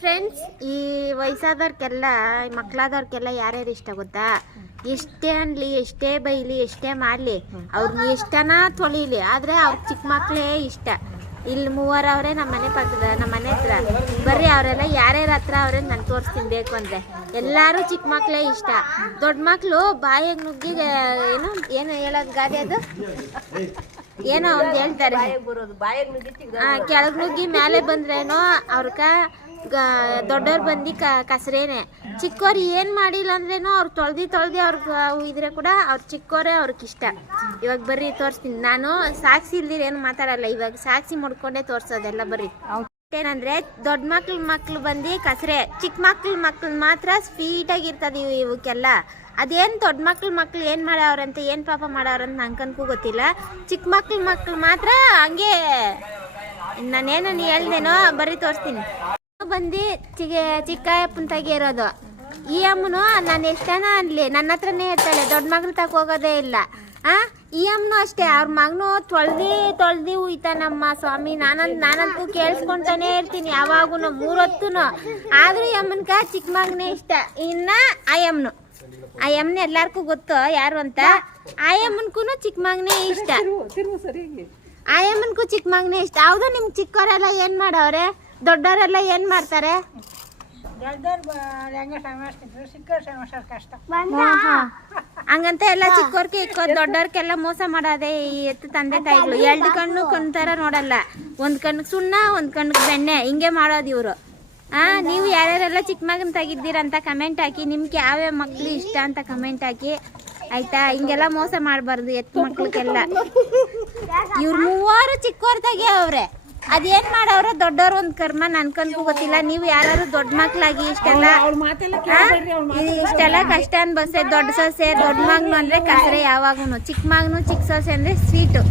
Friends, ಈ ವಯಸ್ಸಾದವ್ರಿಗೆಲ್ಲ ಮಕ್ಕಳಾದವ್ರಿಗೆಲ್ಲ ಯಾರ್ಯಾರು ಇಷ್ಟ ಗೊತ್ತಾ? ಎಷ್ಟೇ ಅನ್ಲಿ, ಎಷ್ಟೇ ಬೈಲಿ, ಎಷ್ಟೇ ಮಾಡಲಿ, ಅವ್ರನ್ನ ಎಷ್ಟನ ತೊಳಿಲಿ, ಆದರೆ ಅವ್ರ ಚಿಕ್ಕ ಮಕ್ಕಳೇ ಇಷ್ಟ. ಇಲ್ಲಿ ಮೂವರವ್ರೆ ನಮ್ಮ ಮನೆ ಪಕ್ಕದ, ನಮ್ಮ ಮನೆ ಹತ್ರ ಬರ್ರಿ. ಅವರೆಲ್ಲ ಯಾರ್ಯಾರ ಹತ್ರ ಅವ್ರೆ ನಾನು ತೋರಿಸ್ತೀನಿ ಬೇಕು ಅಂದರೆ. ಎಲ್ಲರೂ ಚಿಕ್ಕ ಮಕ್ಕಳೇ ಇಷ್ಟ. ದೊಡ್ಡ ಮಕ್ಕಳು ಬಾಯಿಗೆ ನುಗ್ಗಿ ಏನು ಹೇಳೋದು ಗಾದೆ ಅದು ಏನೋ ಒಂದು ಹೇಳ್ತಾರೆ, ಕೆಳಗೆ ನುಗ್ಗಿ ಮೇಲೆ ಬಂದ್ರೇನೋ ಅವ್ರಕ ದೊಡ್ಡವ್ರು ಬಂದು ಕಸರೇನೆ. ಚಿಕ್ಕವ್ರು ಏನು ಮಾಡಿಲ್ಲ ಅಂದ್ರೇನೋ ಅವ್ರು ತೊಳ್ದು ಅವ್ರಿಗೆ ಇದ್ರೆ ಕೂಡ ಅವ್ರು ಚಿಕ್ಕವರೇ ಅವ್ರಿಗೆ ಇಷ್ಟ. ಇವಾಗ ಬರ್ರಿ ತೋರಿಸ್ತೀನಿ. ನಾನು ಸಾಕ್ಷಿ ಇಲ್ದಿರ ಏನು ಮಾತಾಡಲ್ಲ, ಇವಾಗ ಸಾಕ್ಷಿ ಮುಡ್ಕೊಂಡೇ ತೋರಿಸೋದೆಲ್ಲ. ಬರ್ರಿ. ಏನಂದ್ರೆ ದೊಡ್ಡ ಮಕ್ಳು ಬಂದು ಕಸರೆ, ಚಿಕ್ಕ ಮಕ್ಳು ಮಾತ್ರ ಸ್ವೀಟಾಗಿರ್ತದೆ ಇವಕ್ಕೆಲ್ಲ. ಅದೇನು ದೊಡ್ಡ ಮಕ್ಳು ಏನು ಮಾಡವ್ರಂತ, ಏನು ಪಾಪ ಮಾಡವ್ರಂತ ನಂಗನ್ಕೂ ಗೊತ್ತಿಲ್ಲ. ಚಿಕ್ಕ ಮಕ್ಳು ಮಾತ್ರ ಹಂಗೆ. ನಾನೇನು ಹೇಳ್ದೇನೋ ಬರ್ರಿ ತೋರಿಸ್ತೀನಿ. ಬಂದು ಚಿಕ್ಕಪ್ಪನ ತಾಗಿ ಇರೋದು. ಈ ಅಮ್ಮನು ನಾನು ಎಷ್ಟನ ಅನ್ಲಿ ನನ್ನ ಹತ್ರನೇ ಇರ್ತಾಳೆ, ದೊಡ್ಡ ಮಗ್ಳು ತಕ ಹೋಗೋದೇ ಇಲ್ಲ. ಈ ಅಮ್ಮನು ಅಷ್ಟೇ, ಅವ್ರ ಮಗನು ತೊಳ್ದಿ ಉಯ್ತಾನಮ್ಮ ಸ್ವಾಮಿ. ನಾನಂತೂ ಕೇಳಿಸ್ಕೊಂತಾನೆ ಇರ್ತೀನಿ ಯಾವಾಗೂ, 3 ಹೊತ್ತು. ಆದ್ರೂ ಈ ಅಮ್ಮನ್ಕ ಚಿಕ್ಕ ಮಗನೇ ಇಷ್ಟ. ಇನ್ನ ಆ ಅಮ್ಮನ ಎಲ್ಲಾರ್ಗೂ ಗೊತ್ತು ಯಾರು ಅಂತ. ಆ ಅಮ್ಮನ್ಗೂ ಚಿಕ್ಕ ಮಗನೇ ಇಷ್ಟ. ಆ ಅಮ್ಮನ್ಗೂ ಚಿಕ್ಕ ಮಗನೇ ಇಷ್ಟ. ಹೌದು, ನಿಮ್ ಚಿಕ್ಕವರೆಲ್ಲ ಏನ್ ಮಾಡವ್ರೆ? ದೊಡ್ಡವರೆಲ್ಲ ಏನ್ ಮಾಡ್ತಾರೆ? ಹಂಗಂತ ಎಲ್ಲ ಚಿಕ್ಕವ್ರಿಗೆ ದೊಡ್ಡವ್ರಿಗೆಲ್ಲ ಮೋಸ ಮಾಡೋದೇ ಈ ಎತ್ತು ತಂದೆ ತಾಯಿಗಳು. 2 ಕಣ್ಣು ಕಣ್ತರ ನೋಡಲ್ಲ, ಒಂದ್ ಕಣ್ಣಿಗೆ ಸುಣ್ಣ, ಒಂದ್ ಕಣ್ಣಿಗೆ ಬೆಣ್ಣೆ, ಹಿಂಗೆ ಮಾಡೋದು ಇವರು. ನೀವು ಯಾರ್ಯಾರೆಲ್ಲ ಚಿಕ್ಕ ಮಗನ್ ತೆಗಿದ್ದೀರಂತ ಕಮೆಂಟ್ ಹಾಕಿ. ನಿಮ್ಗೆ ಯಾವ್ಯಾವ ಮಕ್ಳು ಇಷ್ಟ ಅಂತ ಕಮೆಂಟ್ ಹಾಕಿ ಆಯ್ತಾ? ಹಿಂಗೆಲ್ಲ ಮೋಸ ಮಾಡಬಾರ್ದು ಎತ್ತು ಮಕ್ಳಿಗೆಲ್ಲ. ಇವ್ರು 3 ಚಿಕ್ಕವ್ರ ತೆಗಿಯವ್ರೆ. ಅದೇನ್ ಮಾಡವ್ರೆ ದೊಡ್ಡವ್ರ ಒಂದ್ ಕರ್ಮ ನನ್ಕನ್ಗೂ ಗೊತ್ತಿಲ್ಲ. ನೀವು ಯಾರು ದೊಡ್ಡ ಮಕ್ಳಾಗಿ ಇಷ್ಟೆಲ್ಲ ಕಷ್ಟ ಅನ್ಬಸ್ತೆ. ದೊಡ್ಡ ಸೊಸೆ, ದೊಡ್ಡ ಮಗ್ನು ಅಂದ್ರೆ ಕಸರೆ ಯಾವಾಗೂ. ಚಿಕ್ಕ ಮಗ್ನು ಚಿಕ್ಕ ಸೊಸೆ ಅಂದ್ರೆ ಸ್ವೀಟು.